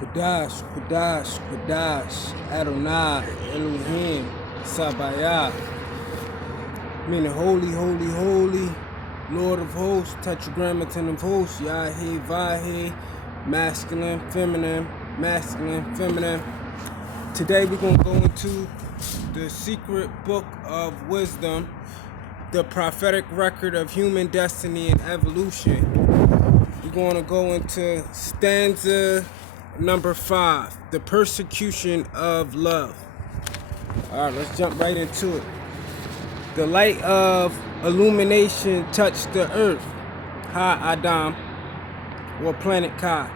Kodash, Kodash, Kodash, Adonai, Elohim, Sabayah, meaning holy, holy, holy, Lord of hosts, Tetragrammaton of hosts, Yahweh, Vaheh, masculine, feminine, masculine, feminine. Today we're going to go into the secret book of wisdom, the prophetic record of human destiny and evolution. We're going to go into stanza number 5, the persecution of love. All right, let's jump right into it. The light of illumination touched the earth, Ha Adam, or planet Ka.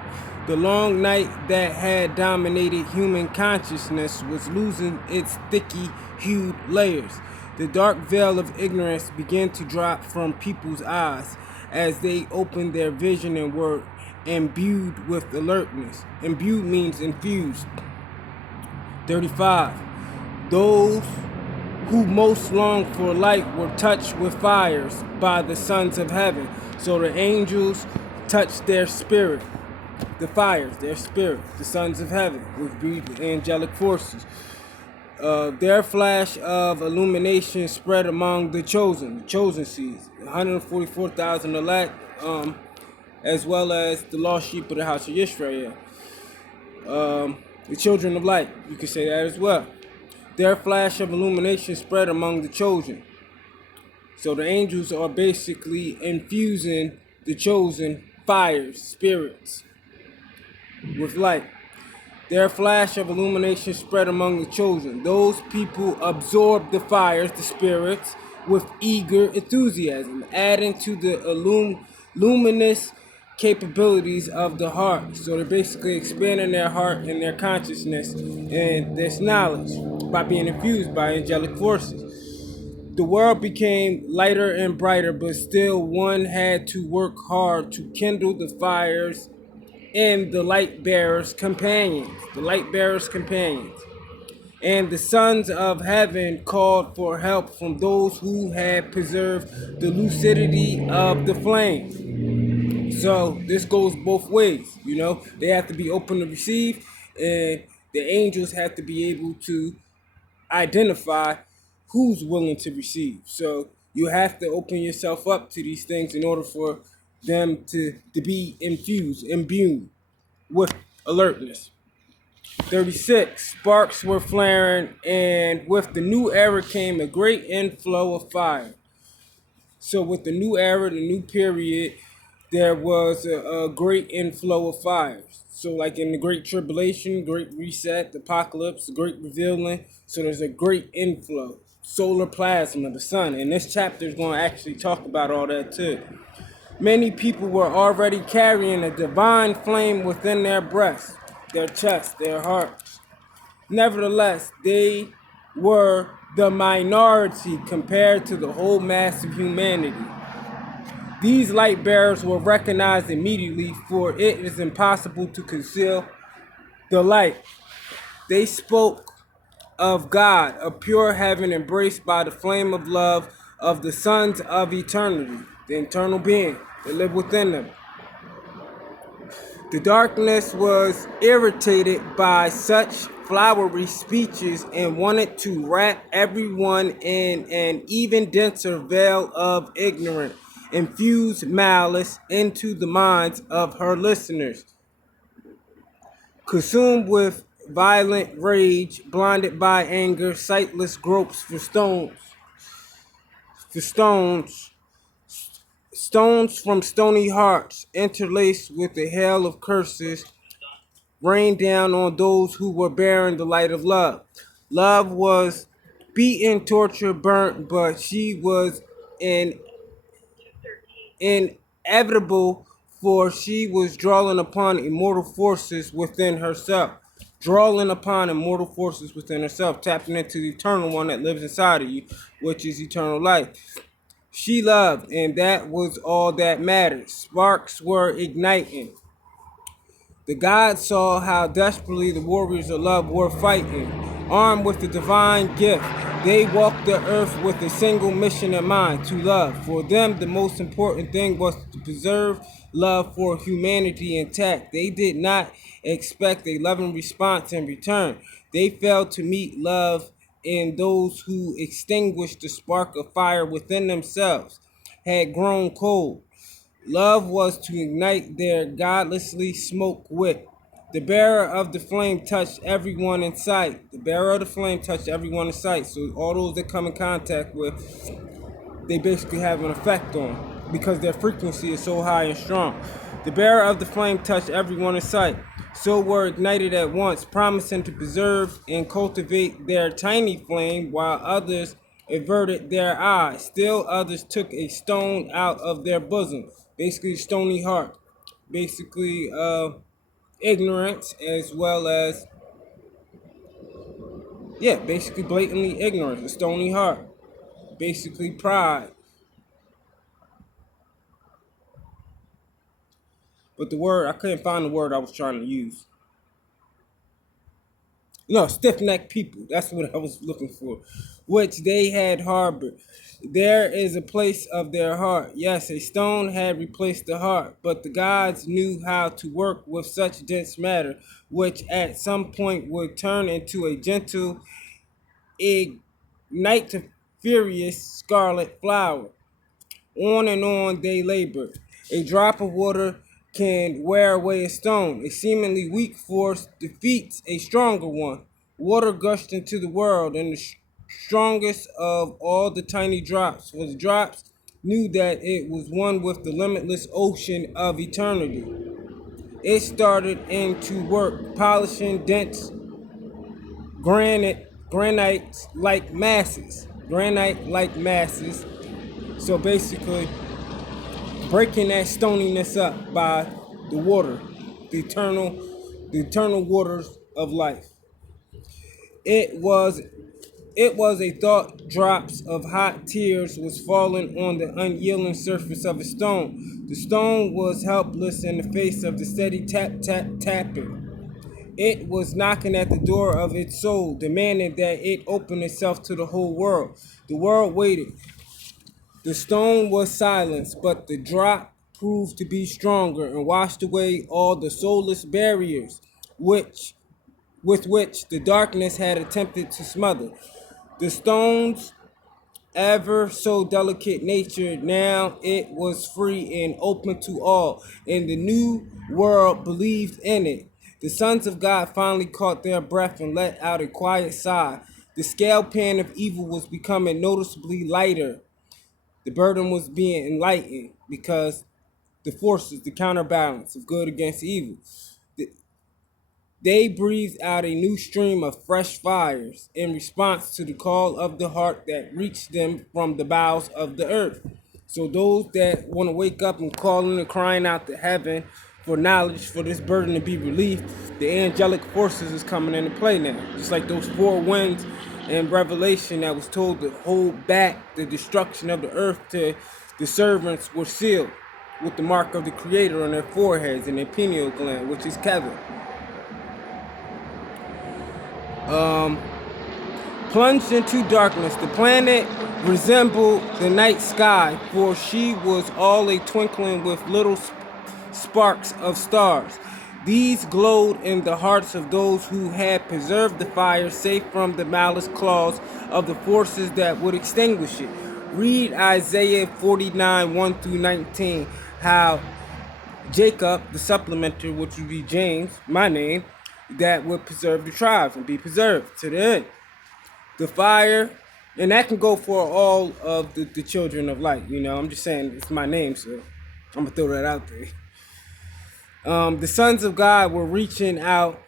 The long night that had dominated human consciousness was losing its thicky hued layers. The dark veil of ignorance began to drop from people's eyes as they opened their vision and were imbued with alertness. Imbued means infused. 35. Those who most longed for light were touched with fires by the sons of heaven. So the angels touched their spirit, the fires, their spirit, the sons of heaven, which be the angelic forces. Their flash of illumination spread among the chosen seeds, 144,000 elect, as well as the lost sheep of the house of Israel. The children of light, you could say that as well. Their flash of illumination spread among the chosen. So the angels are basically infusing the chosen fires, spirits, with light. Their flash of illumination spread among the chosen. Those people absorbed the fires, the spirits, with eager enthusiasm, adding to the luminous capabilities of the heart. So they're basically expanding their heart and their consciousness and this knowledge by being infused by angelic forces. The world became lighter and brighter, but still one had to work hard to kindle the fires in the light bearers' companions. And the sons of heaven called for help from those who had preserved the lucidity of the flame. So this goes both ways, They have to be open to receive, and the angels have to be able to identify who's willing to receive. So you have to open yourself up to these things in order for them to be infused, imbued with alertness. 36. Sparks were flaring, and with the new era came a great inflow of fire. So with the new era, the new period, there was a great inflow of fires. So like in the Great Tribulation, Great Reset, the Apocalypse, the Great Revealing, so there's a great inflow. Solar plasma, the sun. And this chapter is going to actually talk about all that too. Many people were already carrying a divine flame within their breasts, their chests, their hearts. Nevertheless, they were the minority compared to the whole mass of humanity. These light bearers were recognized immediately, for it is impossible to conceal the light. They spoke of God, a pure heaven embraced by the flame of love of the sons of eternity, the internal being that live within them. The darkness was irritated by such flowery speeches and wanted to wrap everyone in an even denser veil of ignorance, infuse malice into the minds of her listeners. Consumed with violent rage, blinded by anger, sightless gropes for stones from stony hearts, interlaced with the hail of curses, rained down on those who were bearing the light of love. Love was beaten, tortured, burnt, but she was inevitable, for she was drawing upon immortal forces within herself. Tapping into the eternal one that lives inside of you, which is eternal life. She loved, and that was all that mattered. Sparks were igniting. The gods saw how desperately the warriors of love were fighting, armed with the divine gift They walked the earth with a single mission in mind, to love. For them, the most important thing was to preserve love for humanity intact. They did not expect a loving response in return. They failed to meet love in those who extinguished the spark of fire within themselves, had grown cold. Love was to ignite their godlessly smoke wick. The bearer of the flame touched everyone in sight. The bearer of the flame touched everyone in sight. So all those that come in contact with, they basically have an effect on because their frequency is so high and strong. The bearer of the flame touched everyone in sight. So were ignited at once, promising to preserve and cultivate their tiny flame, while others averted their eyes. Still others took a stone out of their bosom, basically stony heart, basically ignorance, as well as, yeah, basically blatantly ignorance, a stony heart, basically pride. But the word, I couldn't find the word I was trying to use. No, stiff-necked people. That's what I was looking for, which they had harbored. There is a place of their heart. Yes, a stone had replaced the heart, but the gods knew how to work with such dense matter, which at some point would turn into a gentle, ignite to furious scarlet flower. On and on they labored. A drop of water can wear away a stone. A seemingly weak force defeats a stronger one. Water gushed into the world, and the strongest of all the tiny drops was drops knew that it was one with the limitless ocean of eternity. It started into work, polishing dense granite like masses. So basically, breaking that stoniness up by the water, the eternal, the eternal waters of life. It was it was a thought drops of hot tears was falling on the unyielding surface of a stone. The stone was helpless in the face of the steady tap tap tapping. It was knocking at the door of its soul, demanding that it open itself to the whole world. The world waited. The stone was silenced, but the drop proved to be stronger and washed away all the soulless barriers which with which the darkness had attempted to smother. The stone's ever so delicate nature, now it was free and open to all, and the new world believed in it. The sons of God finally caught their breath and let out a quiet sigh. The scale pan of evil was becoming noticeably lighter. The burden was being enlightened because the forces, the counterbalance of good against evil. They breathed out a new stream of fresh fires in response to the call of the heart that reached them from the bowels of the earth. So those that want to wake up and calling and crying out to heaven for knowledge, for this burden to be relieved, the angelic forces is coming into play now. Just like those four winds in Revelation that was told to hold back the destruction of the earth to the servants were sealed with the mark of the Creator on their foreheads and their pineal gland, which is Kevin. Plunged into darkness. The planet resembled the night sky, for she was all a twinkling with little sparks of stars. These glowed in the hearts of those who had preserved the fire safe from the malice claws of the forces that would extinguish it. Read Isaiah 49, 1 through 19, how Jacob, the supplementer, which would be James, my name, that would preserve the tribes and be preserved to the end. The fire, and that can go for all of the children of light. You know, I'm just saying it's my name, so I'm gonna throw that out there. The sons of God were reaching out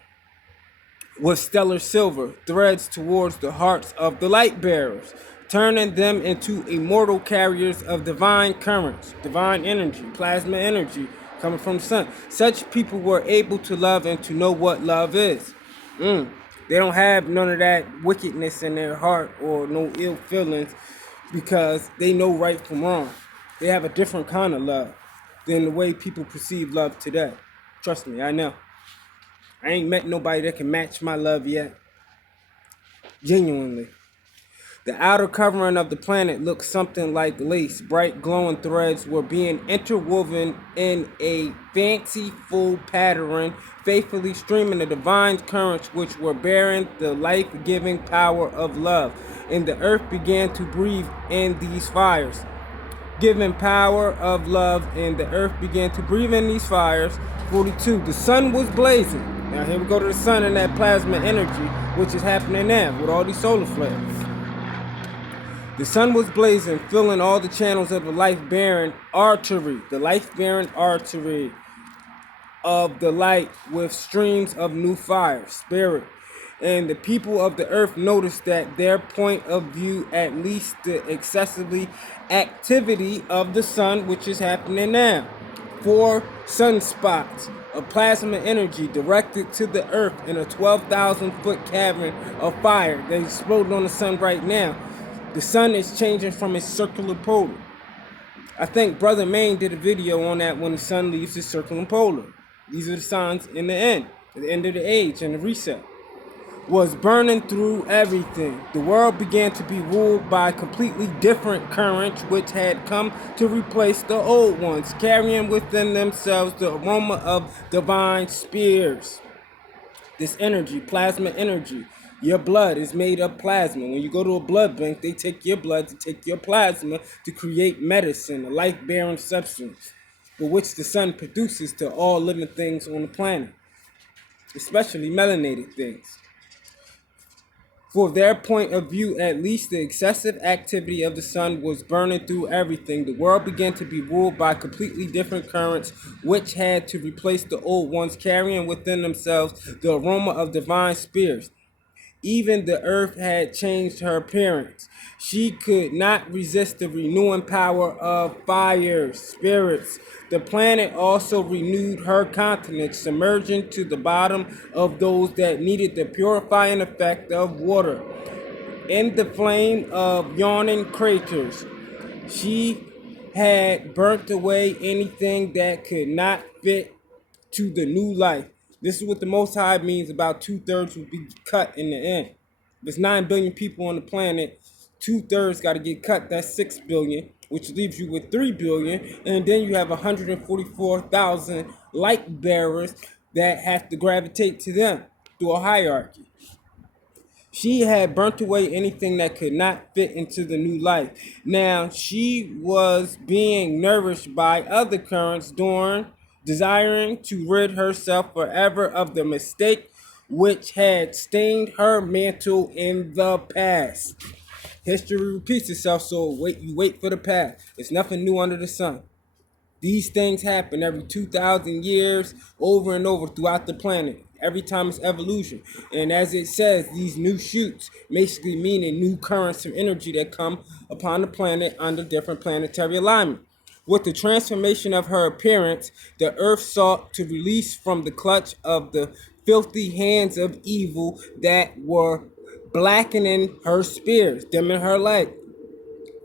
with stellar silver threads towards the hearts of the light bearers, turning them into immortal carriers of divine currents, divine energy, plasma energy coming from the sun. Such people were able to love and to know what love is. They don't have none of that wickedness in their heart or no ill feelings because they know right from wrong. They have a different kind of love than the way people perceive love today. Trust me, I know. I ain't met nobody that can match my love yet. Genuinely. The outer covering of the planet looked something like lace. Bright glowing threads were being interwoven in a fanciful pattern, faithfully streaming the divine currents which were bearing the life-giving power of love. And the earth began to breathe in these fires, giving power of love, and the earth began to breathe in these fires. 42. The sun was blazing. Now here we go to the sun and that plasma energy, which is happening now with all these solar flares. The sun was blazing, filling all the channels of the life-bearing artery, of the light with streams of new fire, spirit. And the people of the earth noticed that their point of view, at least the excessively activity of the sun, which is happening now. 4 sunspots of plasma energy directed to the earth in a 12,000 foot cavern of fire that exploded on the sun right now. The sun is changing from its circular polar. I think Brother Maine did a video on that when the sun leaves its circular polar. These are the signs in the end, at the end of the age and the reset. Was burning through everything. The world began to be ruled by completely different currents which had come to replace the old ones, carrying within themselves the aroma of divine spheres. This energy, plasma energy. Your blood is made of plasma. When you go to a blood bank, they take your blood to take your plasma to create medicine, a life-bearing substance, for which the sun produces to all living things on the planet, especially melanated things. For their point of view, at least the excessive activity of the sun was burning through everything. The world began to be ruled by completely different currents, which had to replace the old ones, carrying within themselves the aroma of divine spirits. Even the earth had changed her appearance. She could not resist the renewing power of fire, spirits. The planet also renewed her continents, submerging to the bottom of those that needed the purifying effect of water. In the flame of yawning craters, she had burnt away anything that could not fit to the new life. This is what the Most High means. About 2/3 will be cut in the end. If there's 9 billion people on the planet, 2/3 got to get cut. That's 6 billion, which leaves you with 3 billion. And then you have 144,000 light bearers that have to gravitate to them through a hierarchy. She had burnt away anything that could not fit into the new life. Now she was being nourished by other currents, desiring to rid herself forever of the mistake which had stained her mantle in the past. History repeats itself, so you wait for the past. It's nothing new under the sun. These things happen every 2,000 years, over and over throughout the planet. Every time it's evolution. And as it says, these new shoots, basically meaning new currents of energy that come upon the planet under different planetary alignment. With the transformation of her appearance, the earth sought to release from the clutch of the filthy hands of evil that were blackening her spheres, dimming her light.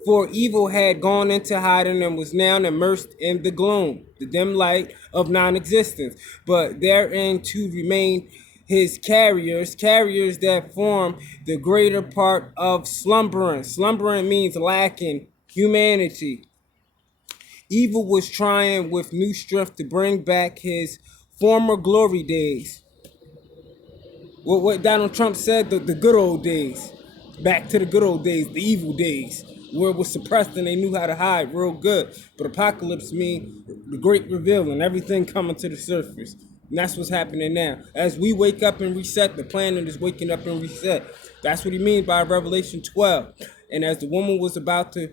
For evil had gone into hiding and was now immersed in the gloom, the dim light of non-existence. But therein to remain his carriers that form the greater part of slumbering. Slumbering means lacking humanity. Evil was trying with new strength to bring back his former glory days. What Donald Trump said, the good old days. Back to the good old days, the evil days, where it was suppressed and they knew how to hide real good. But apocalypse means the great reveal and everything coming to the surface. And that's what's happening now. As we wake up and reset, the planet is waking up and reset. That's what he means by Revelation 12. And as the woman was about to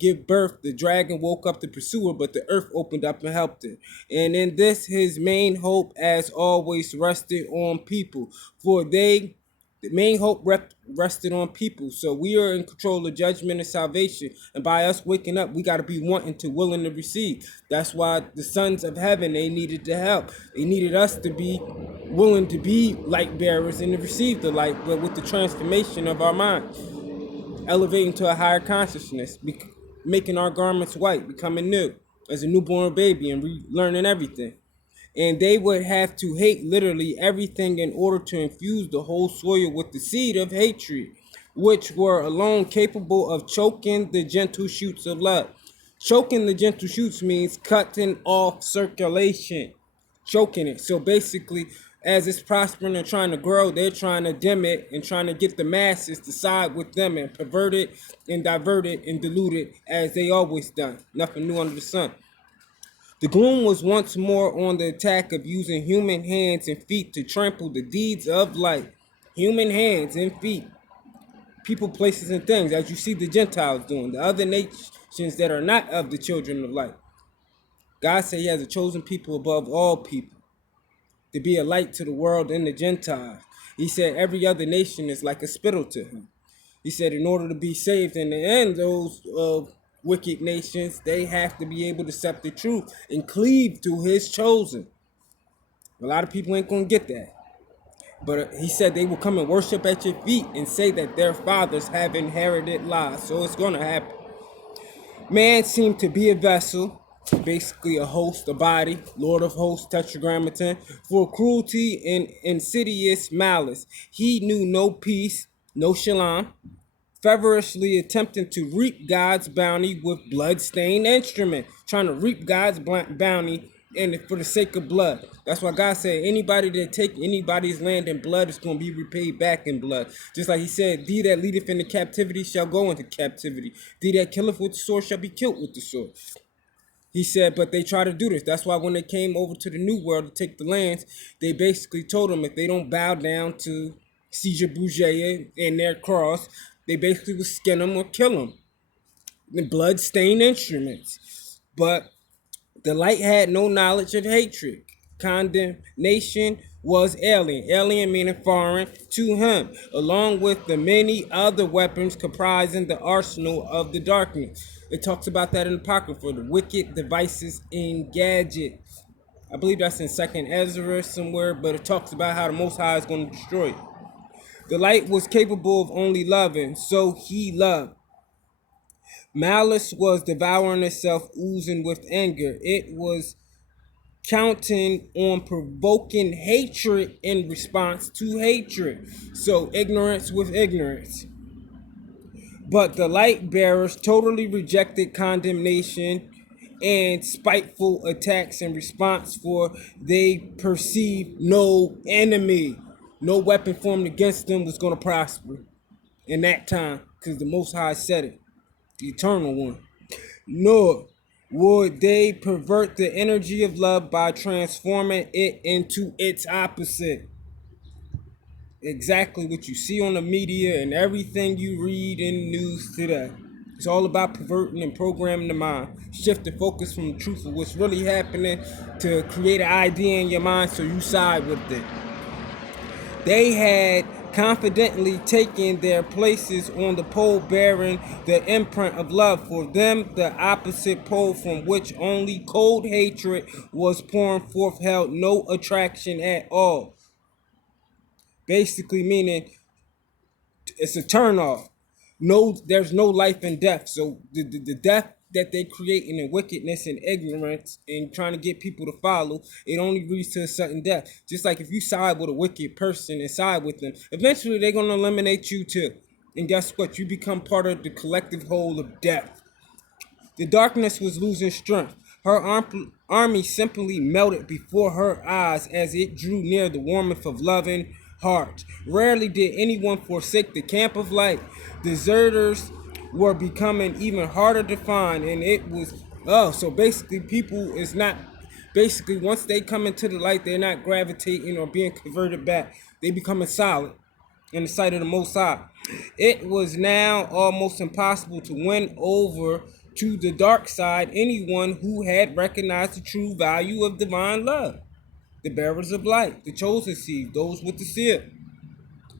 give birth, the dragon woke up to pursue her, but the earth opened up and helped her. And in this, his main hope, as always, rested on people. For the main hope rested on people. So we are in control of judgment and salvation. And by us waking up, we got to be wanting to, willing to receive. That's why the sons of heaven, they needed the help. They needed us to be willing to be light bearers and to receive the light, but with the transformation of our mind, elevating to a higher consciousness, making our garments white, becoming new as a newborn baby and relearning everything. And they would have to hate literally everything in order to infuse the whole soil with the seed of hatred. which were alone capable of choking the gentle shoots of love. Choking the gentle shoots means cutting off circulation, choking it. So basically, as it's prospering and trying to grow, they're trying to dim it and trying to get the masses to side with them and pervert it and divert it and dilute it as they always done. Nothing new under the sun. The gloom was once more on the attack of using human hands and feet to trample the deeds of light. Human hands and feet, people, places, and things, as you see the Gentiles doing, the other nations that are not of the children of light. God said he has a chosen people above all people to be a light to the world and the Gentiles. He said every other nation is like a spittle to him. He said in order to be saved in the end, those wicked nations, they have to be able to accept the truth and cleave to his chosen. A lot of people ain't going to get that. But he said they will come and worship at your feet and say that their fathers have inherited lies. So it's going to happen. Man seemed to be a vessel, basically a host, a body, Lord of hosts, tetragrammaton, for cruelty and insidious malice. He knew no peace, no shalom, feverishly attempting to reap God's bounty with blood-stained instrument, trying to reap God's bounty and for the sake of blood. That's why God said anybody that take anybody's land in blood is going to be repaid back in blood. Just like he said, thee that leadeth into captivity shall go into captivity. Thee that killeth with the sword shall be killed with the sword. He said, but they try to do this. That's why when they came over to the New World to take the lands, they basically told them if they don't bow down to Caesar Borgia and their cross, they basically would skin them or kill them. The blood-stained instruments. But the light had no knowledge of hatred. Condemnation was alien. Alien meaning foreign to him, along with the many other weapons comprising the arsenal of the darkness. It talks about that in Apocrypha, the wicked devices and gadgets. I believe that's in 2nd Ezra somewhere, but it talks about how the Most High is going to destroy it. The light was capable of only loving, so he loved. Malice was devouring itself, oozing with anger. It was counting on provoking hatred in response to hatred. So ignorance with ignorance. But the light bearers totally rejected condemnation and spiteful attacks in response, for they perceived no enemy. No weapon formed against them was going to prosper in that time, because the Most High said it, the Eternal One. Nor would they pervert the energy of love by transforming it into its opposite. Exactly what you see on the media and everything you read in news today. It's all about perverting and programming the mind. Shift the focus from the truth of what's really happening to create an idea in your mind so you side with it. They had confidently taken their places on the pole bearing the imprint of love. For them, the opposite pole from which only cold hatred was pouring forth held no attraction at all. Basically meaning it's a turn off. No, there's no life and death. So the death that they create in wickedness and ignorance and trying to get people to follow, it only leads to a sudden death. Just like if you side with a wicked person and side with them, eventually they're going to eliminate you too. And guess what? You become part of the collective whole of death. The darkness was losing strength. Her army simply melted before her eyes as it drew near the warmth of loving hearts. Rarely did anyone forsake the camp of light. Deserters were becoming even harder to find, and it was so basically people is not basically once they come into the light, they're not gravitating or being converted back. They becoming solid in the sight of the Most High. It was now almost impossible to win over to the dark side anyone who had recognized the true value of divine love. The bearers of light, the chosen seed, those with the seal.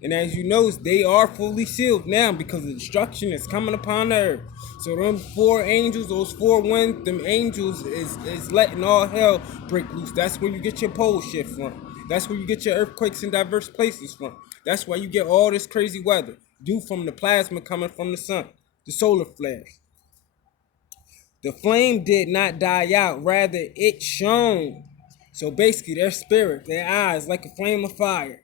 And as you know, they are fully sealed now because the destruction is coming upon the earth. So them 4 angels, those 4 winds, them angels is letting all hell break loose. That's where you get your pole shift from. That's where you get your earthquakes in diverse places from. That's why you get all this crazy weather due from the plasma coming from the sun, the solar flares. The flame did not die out, rather it shone. So basically their spirit, their eyes like a flame of fire.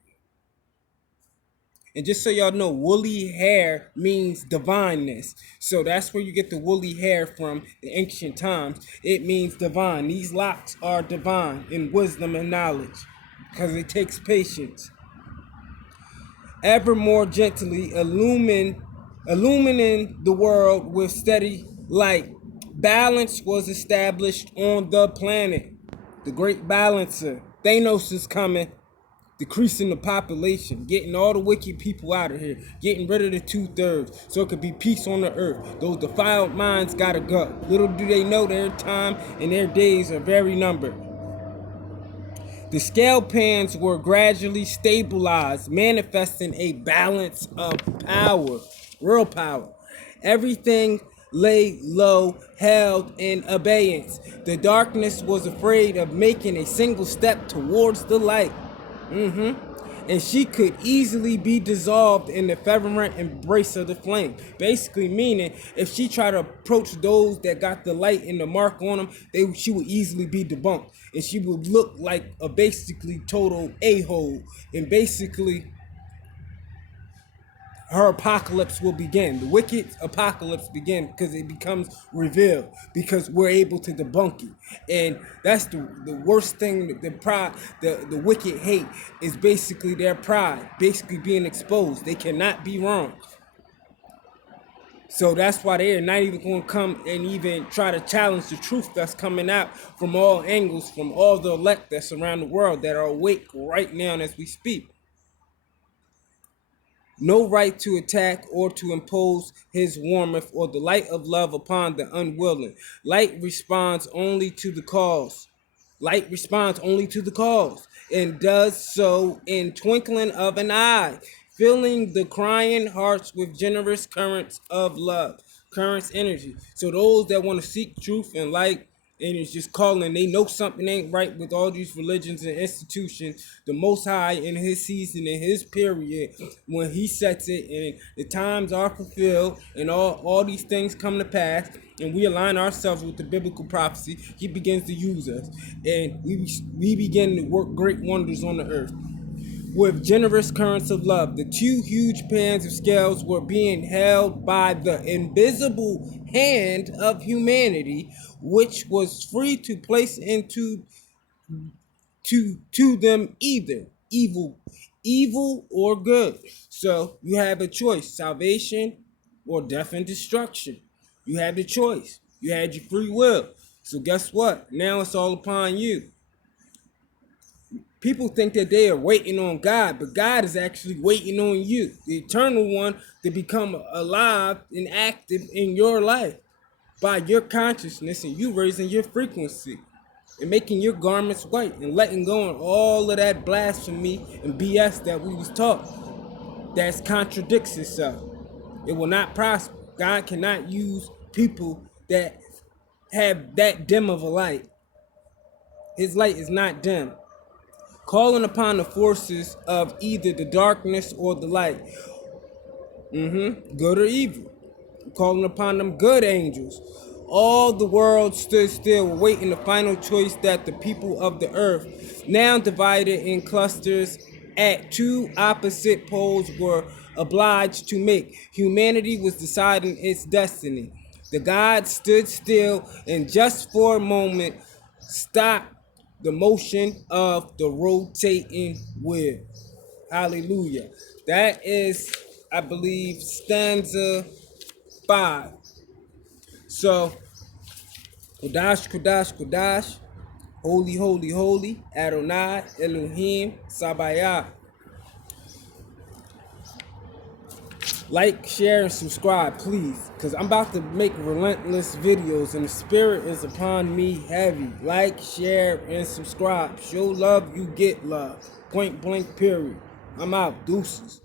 And just so y'all know, woolly hair means divineness. So that's where you get the woolly hair from the ancient times. It means divine. These locks are divine in wisdom and knowledge because it takes patience. Ever more gently illumining the world with steady light. Balance was established on the planet. The great balancer. Thanos is coming. Decreasing the population, getting all the wicked people out of here, getting rid of the 2/3 so it could be peace on the earth. Those defiled minds gotta go. Little do they know their time and their days are very numbered. The scale pans were gradually stabilized, manifesting a balance of power, real power. Everything lay low, held in abeyance. The darkness was afraid of making a single step towards the light. And she could easily be dissolved in the fervent embrace of the flame. Basically meaning, if she tried to approach those that got the light and the mark on them, she would easily be debunked. And she would look like a basically total a-hole. And basically, her apocalypse will begin. The wicked apocalypse begin because it becomes revealed because we're able to debunk it. And that's the worst thing. The pride, the wicked hate is basically their pride, basically being exposed. They cannot be wrong. So that's why they're not even going to come and even try to challenge the truth that's coming out from all angles, from all the elect that's around the world that are awake right now as we speak. No right to attack or to impose his warmth or the light of love upon the unwilling. Light responds only to the cause. Light responds only to the cause and does so in twinkling of an eye, filling the crying hearts with generous currents of love, currents energy. So those that want to seek truth and light and it's just calling, they know something ain't right with all these religions and institutions. The Most High in his season, in his period, when he sets it and the times are fulfilled and all these things come to pass and we align ourselves with the biblical prophecy, he begins to use us. And we begin to work great wonders on the earth. With generous currents of love, the two huge pans of scales were being held by the invisible hand of humanity, which was free to place into to them either evil or good. So you have a choice: salvation or death and destruction. You have the choice. You had your free will. So guess what? Now it's all upon you. People think that they are waiting on God, but God is actually waiting on you, the eternal one, to become alive and active in your life by your consciousness and you raising your frequency and making your garments white and letting go of all of that blasphemy and BS that we was taught that contradicts itself. It will not prosper. God cannot use people that have that dim of a light. His light is not dim. Calling upon the forces of either the darkness or the light, good or evil, calling upon them good angels. All the world stood still, awaiting the final choice that the people of the earth, now divided in clusters at two opposite poles, were obliged to make. Humanity was deciding its destiny. The gods stood still and just for a moment stopped the motion of the rotating wheel. Hallelujah. That is, I believe, stanza 5. So, Kodash, Kodash, Kodash, holy, holy, holy, Adonai, Elohim, Sabayah. Like, share, and subscribe, please, because I'm about to make relentless videos and the spirit is upon me heavy. Like, share, and subscribe. Show love, you get love. Point blank, period. I'm out. Deuces.